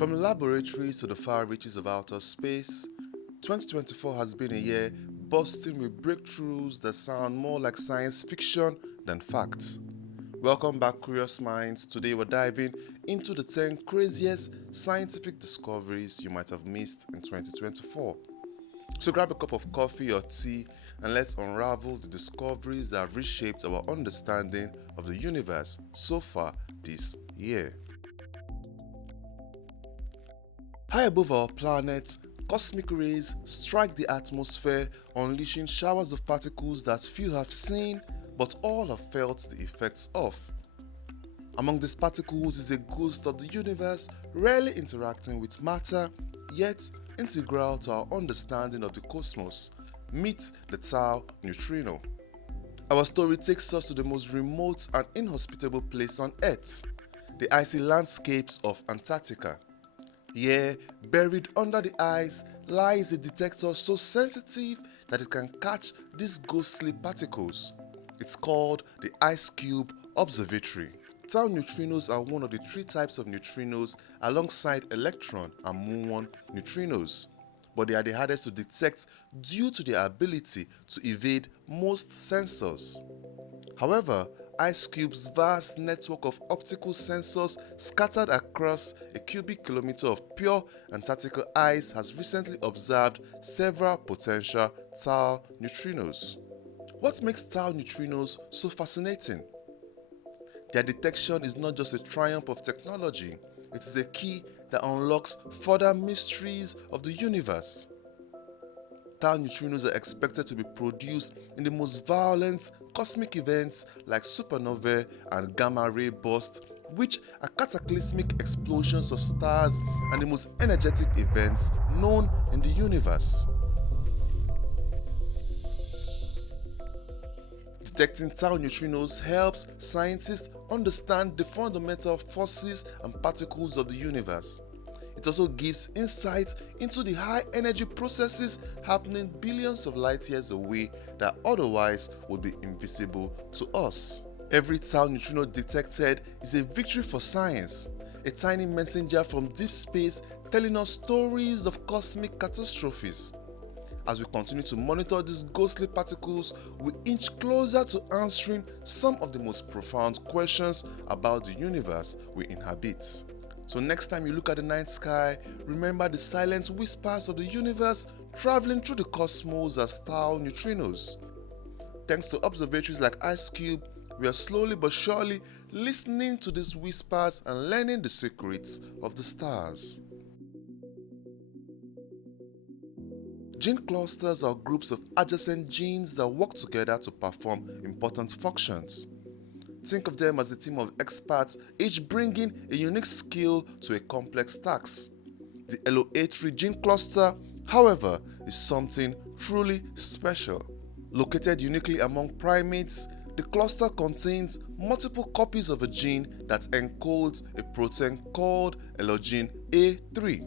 From laboratories to the far reaches of outer space, 2024 has been a year bursting with breakthroughs that sound more like science fiction than fact. Welcome back, curious minds. Today we're diving into the 10 craziest scientific discoveries you might have missed in 2024. So grab a cup of coffee or tea and let's unravel the discoveries that have reshaped our understanding of the universe so far this year. High above our planet, cosmic rays strike the atmosphere, unleashing showers of particles that few have seen but all have felt the effects of. Among these particles is a ghost of the universe, rarely interacting with matter, yet integral to our understanding of the cosmos. Meet the tau neutrino. Our story takes us to the most remote and inhospitable place on Earth, the icy landscapes of Antarctica. Here, buried under the ice, lies a detector so sensitive that it can catch these ghostly particles. It's called the Ice Cube Observatory. Tau neutrinos are one of the three types of neutrinos alongside electron and muon neutrinos, but they are the hardest to detect due to their ability to evade most sensors. However, Ice Cube's vast network of optical sensors scattered across a cubic kilometer of pure Antarctica ice has recently observed several potential tau neutrinos. What makes tau neutrinos so fascinating? Their detection is not just a triumph of technology, it is a key that unlocks further mysteries of the universe. Tau neutrinos are expected to be produced in the most violent cosmic events like supernovae and gamma-ray bursts, which are cataclysmic explosions of stars and the most energetic events known in the universe. Detecting tau neutrinos helps scientists understand the fundamental forces and particles of the universe. It also gives insight into the high energy processes happening billions of light years away that otherwise would be invisible to us. Every tau neutrino detected is a victory for science, a tiny messenger from deep space telling us stories of cosmic catastrophes. As we continue to monitor these ghostly particles, we inch closer to answering some of the most profound questions about the universe we inhabit. So next time you look at the night sky, remember the silent whispers of the universe traveling through the cosmos as tau neutrinos. Thanks to observatories like Ice Cube, we are slowly but surely listening to these whispers and learning the secrets of the stars. Gene clusters are groups of adjacent genes that work together to perform important functions. Think of them as a team of experts, each bringing a unique skill to a complex task. The LO83 gene cluster, however, is something truly special. Located uniquely among primates, the cluster contains multiple copies of a gene that encodes a protein called allogene A3.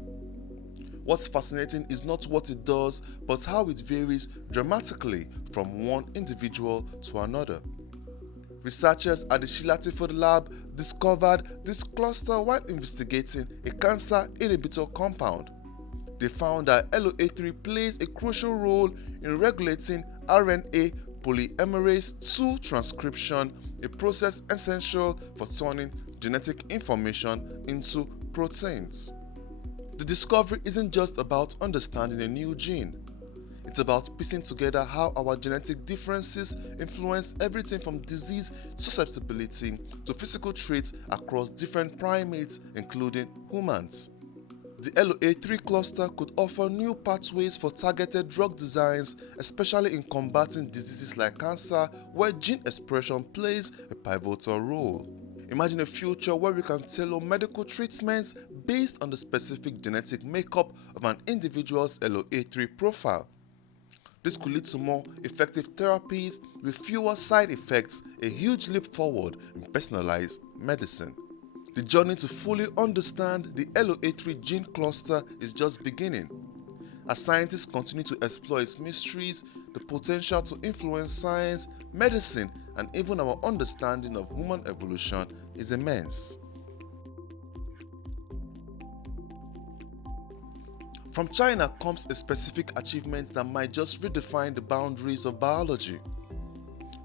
What's fascinating is not what it does, but how it varies dramatically from one individual to another. Researchers at the Shilatiford lab discovered this cluster while investigating a cancer inhibitor compound. They found that LO83 plays a crucial role in regulating RNA polymerase II transcription, a process essential for turning genetic information into proteins. The discovery isn't just about understanding a new gene. It's about piecing together how our genetic differences influence everything from disease susceptibility to physical traits across different primates, including humans. The LO83 cluster could offer new pathways for targeted drug designs, especially in combating diseases like cancer, where gene expression plays a pivotal role. Imagine a future where we can tailor medical treatments based on the specific genetic makeup of an individual's LO83 profile. This could lead to more effective therapies with fewer side effects, a huge leap forward in personalized medicine. The journey to fully understand the LO83 gene cluster is just beginning. As scientists continue to explore its mysteries, the potential to influence science, medicine, and even our understanding of human evolution is immense. From China comes a specific achievement that might just redefine the boundaries of biology.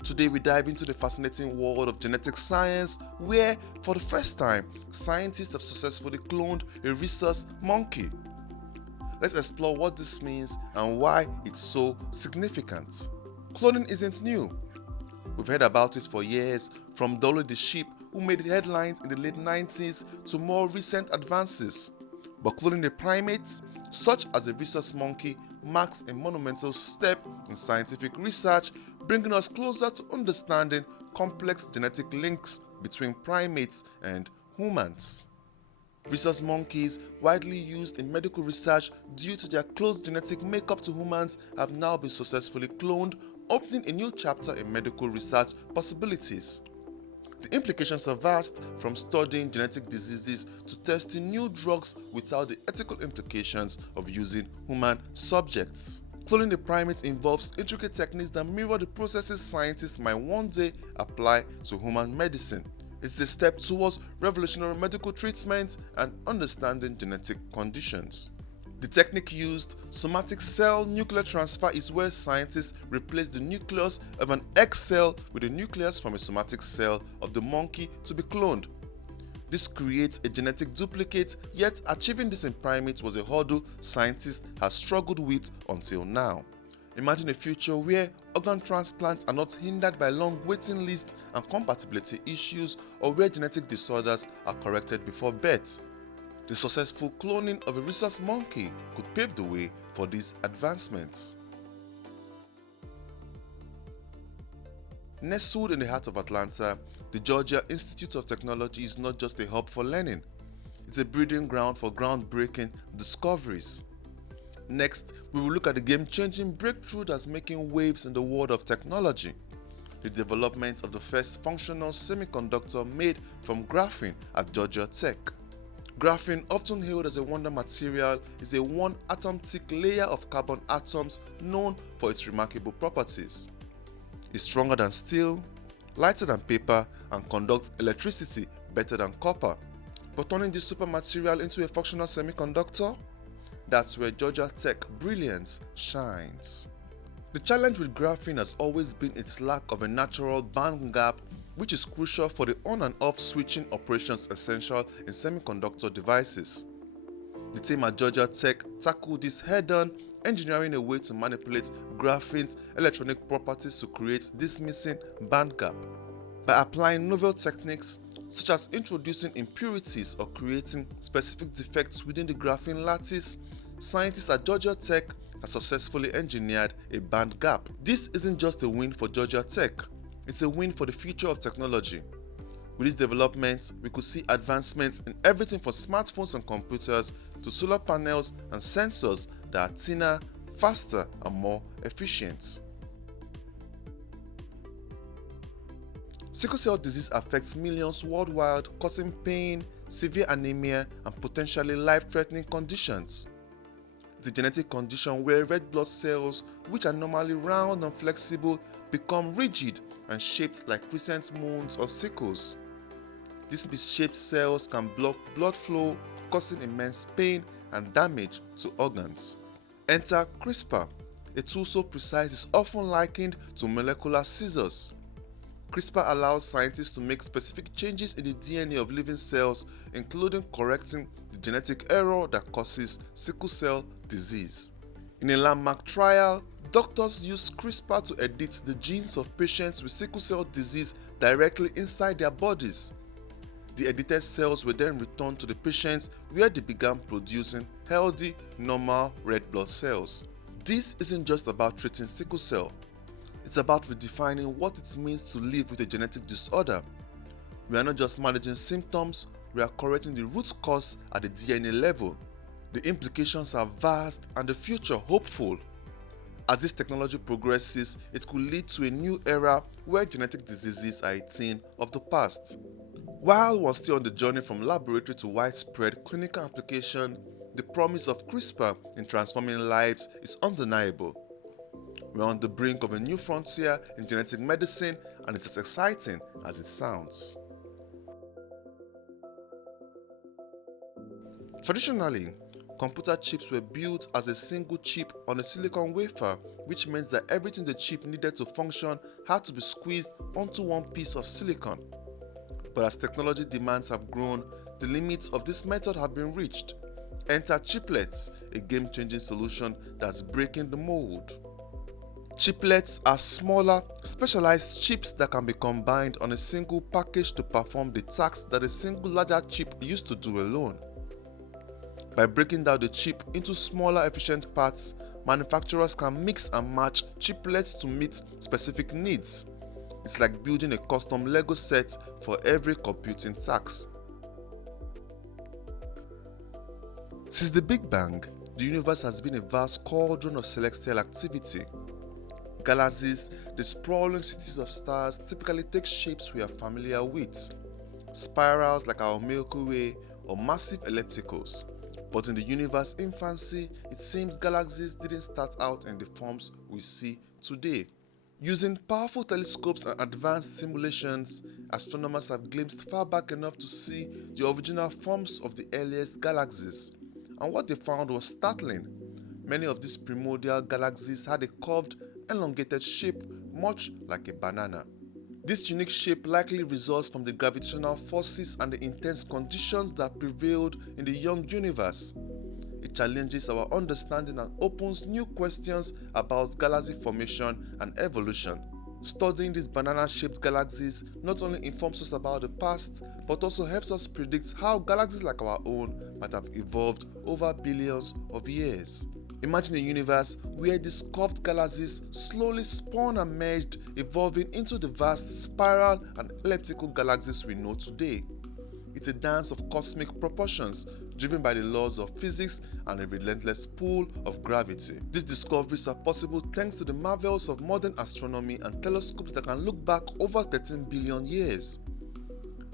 Today we dive into the fascinating world of genetic science where, for the first time, scientists have successfully cloned a rhesus monkey. Let's explore what this means and why it's so significant. Cloning isn't new. We've heard about it for years, from Dolly the sheep, who made headlines in the late 90s, to more recent advances. But cloning a primate, such as a rhesus monkey, marks a monumental step in scientific research, bringing us closer to understanding complex genetic links between primates and humans. Rhesus monkeys, widely used in medical research due to their close genetic makeup to humans, have now been successfully cloned, opening a new chapter in medical research possibilities. The implications are vast, from studying genetic diseases to testing new drugs without the ethical implications of using human subjects. Cloning the primates involves intricate techniques that mirror the processes scientists might one day apply to human medicine. It's a step towards revolutionary medical treatment and understanding genetic conditions. The technique used, somatic cell nuclear transfer, is where scientists replace the nucleus of an egg cell with the nucleus from a somatic cell of the monkey to be cloned. This creates a genetic duplicate, yet achieving this in primates was a hurdle scientists have struggled with until now. Imagine a future where organ transplants are not hindered by long waiting lists and compatibility issues, or where genetic disorders are corrected before birth. The successful cloning of a rhesus monkey could pave the way for these advancements. Nestled in the heart of Atlanta, the Georgia Institute of Technology is not just a hub for learning, it's a breeding ground for groundbreaking discoveries. Next, we will look at the game-changing breakthrough that's making waves in the world of technology: the development of the first functional semiconductor made from graphene at Georgia Tech. Graphene, often hailed as a wonder material, is a one-atom thick layer of carbon atoms known for its remarkable properties. It's stronger than steel, lighter than paper, and conducts electricity better than copper. But turning this supermaterial into a functional semiconductor? That's where Georgia Tech brilliance shines. The challenge with graphene has always been its lack of a natural band gap, which is crucial for the on and off switching operations essential in semiconductor devices. The team at Georgia Tech tackled this head-on, engineering a way to manipulate graphene's electronic properties to create this missing band gap. By applying novel techniques such as introducing impurities or creating specific defects within the graphene lattice, scientists at Georgia Tech have successfully engineered a band gap. This isn't just a win for Georgia Tech, it's a win for the future of technology. With these developments, we could see advancements in everything from smartphones and computers to solar panels and sensors that are thinner, faster, and more efficient. Sickle cell disease affects millions worldwide, causing pain, severe anemia, and potentially life-threatening conditions. It's a genetic condition where red blood cells, which are normally round and flexible, become rigid and shaped like crescent moons or sickles. These misshaped cells can block blood flow, causing immense pain and damage to organs. Enter CRISPR, a tool so precise it's often likened to molecular scissors. CRISPR allows scientists to make specific changes in the DNA of living cells, including correcting the genetic error that causes sickle cell disease. In a landmark trial, doctors used CRISPR to edit the genes of patients with sickle cell disease directly inside their bodies. The edited cells were then returned to the patients, where they began producing healthy, normal red blood cells. This isn't just about treating sickle cell. It's about redefining what it means to live with a genetic disorder. We are not just managing symptoms, we are correcting the root cause at the DNA level. The implications are vast and the future hopeful. As this technology progresses, it could lead to a new era where genetic diseases are a thing of the past. While we're still on the journey from laboratory to widespread clinical application, the promise of CRISPR in transforming lives is undeniable. We're on the brink of a new frontier in genetic medicine, and it's as exciting as it sounds. Traditionally, Computer chips were built as a single chip on a silicon wafer, which meant that everything the chip needed to function had to be squeezed onto one piece of silicon. But as technology demands have grown, the limits of this method have been reached. Enter chiplets, a game-changing solution that's breaking the mold. Chiplets are smaller, specialized chips that can be combined on a single package to perform the tasks that a single larger chip used to do alone. By breaking down the chip into smaller, efficient parts, manufacturers can mix and match chiplets to meet specific needs. It's like building a custom Lego set for every computing task. Since the Big Bang, the universe has been a vast cauldron of celestial activity. Galaxies, the sprawling cities of stars, typically take shapes we are familiar with. Spirals like our Milky Way or massive ellipticals. But in the universe's infancy, it seems galaxies didn't start out in the forms we see today. Using powerful telescopes and advanced simulations, astronomers have glimpsed far back enough to see the original forms of the earliest galaxies. And what they found was startling. Many of these primordial galaxies had a curved, elongated shape, much like a banana. This unique shape likely results from the gravitational forces and the intense conditions that prevailed in the young universe. It challenges our understanding and opens new questions about galaxy formation and evolution. Studying these banana-shaped galaxies not only informs us about the past, but also helps us predict how galaxies like our own might have evolved over billions of years. Imagine a universe where these curved galaxies slowly spawned and merged, evolving into the vast spiral and elliptical galaxies we know today. It's a dance of cosmic proportions, driven by the laws of physics and a relentless pull of gravity. These discoveries are possible thanks to the marvels of modern astronomy and telescopes that can look back over 13 billion years.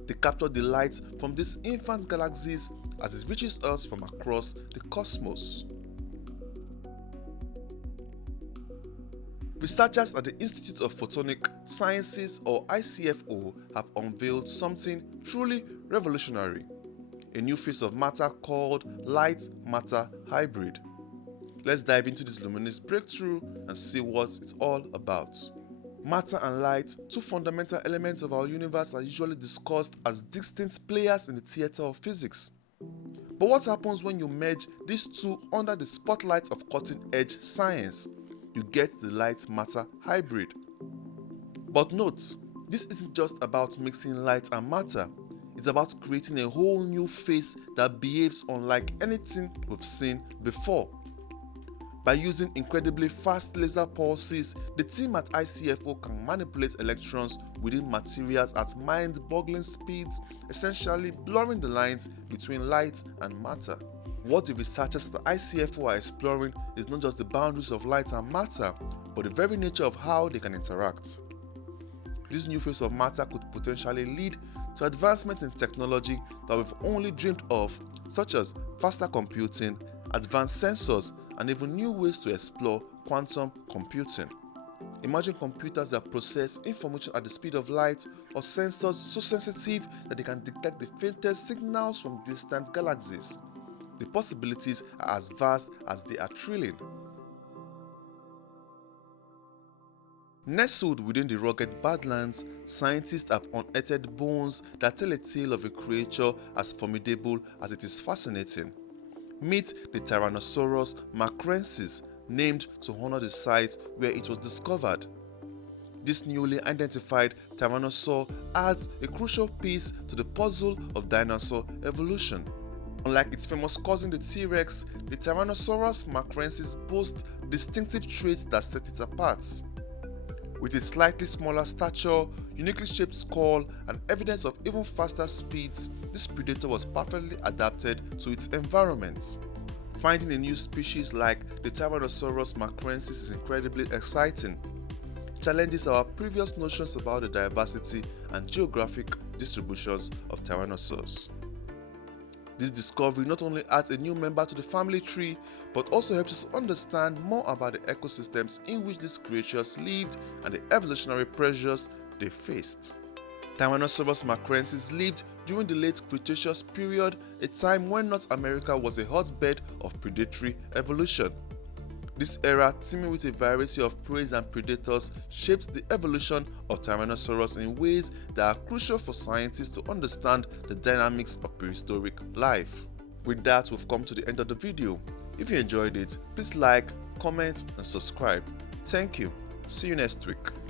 They capture the light from these infant galaxies as it reaches us from across the cosmos. Researchers at the Institute of Photonic Sciences, or ICFO, have unveiled something truly revolutionary: a new phase of matter called light-matter hybrid. Let's dive into this luminous breakthrough and see what it's all about. Matter and light, two fundamental elements of our universe, are usually discussed as distinct players in the theater of physics. But what happens when you merge these two under the spotlight of cutting-edge science? You get the light-matter hybrid. But note, this isn't just about mixing light and matter. It's about creating a whole new phase that behaves unlike anything we've seen before. By using incredibly fast laser pulses, the team at ICFO can manipulate electrons within materials at mind-boggling speeds, essentially blurring the lines between light and matter. What the researchers at the ICFO are exploring is not just the boundaries of light and matter, but the very nature of how they can interact. This new phase of matter could potentially lead to advancements in technology that we've only dreamed of, such as faster computing, advanced sensors, and even new ways to explore quantum computing. Imagine computers that process information at the speed of light, or sensors so sensitive that they can detect the faintest signals from distant galaxies. The possibilities are as vast as they are thrilling. Nestled within the rugged Badlands, scientists have unearthed bones that tell a tale of a creature as formidable as it is fascinating. Meet the Tyrannosaurus macrensis, named to honor the site where it was discovered. This newly identified tyrannosaur adds a crucial piece to the puzzle of dinosaur evolution. Unlike its famous cousin the T-Rex, the Tyrannosaurus macrensis boasts distinctive traits that set it apart. With its slightly smaller stature, uniquely shaped skull, and evidence of even faster speeds, this predator was perfectly adapted to its environment. Finding a new species like the Tyrannosaurus macrensis is incredibly exciting. It challenges our previous notions about the diversity and geographic distributions of tyrannosaurs. This discovery not only adds a new member to the family tree, but also helps us understand more about the ecosystems in which these creatures lived and the evolutionary pressures they faced. Tyrannosaurus macrensis lived during the late Cretaceous period, a time when North America was a hotbed of predatory evolution. This era, teeming with a variety of prey and predators, shaped the evolution of Tyrannosaurus in ways that are crucial for scientists to understand the dynamics of prehistoric life. With that, we've come to the end of the video. If you enjoyed it, please like, comment, and subscribe. Thank you. See you next week.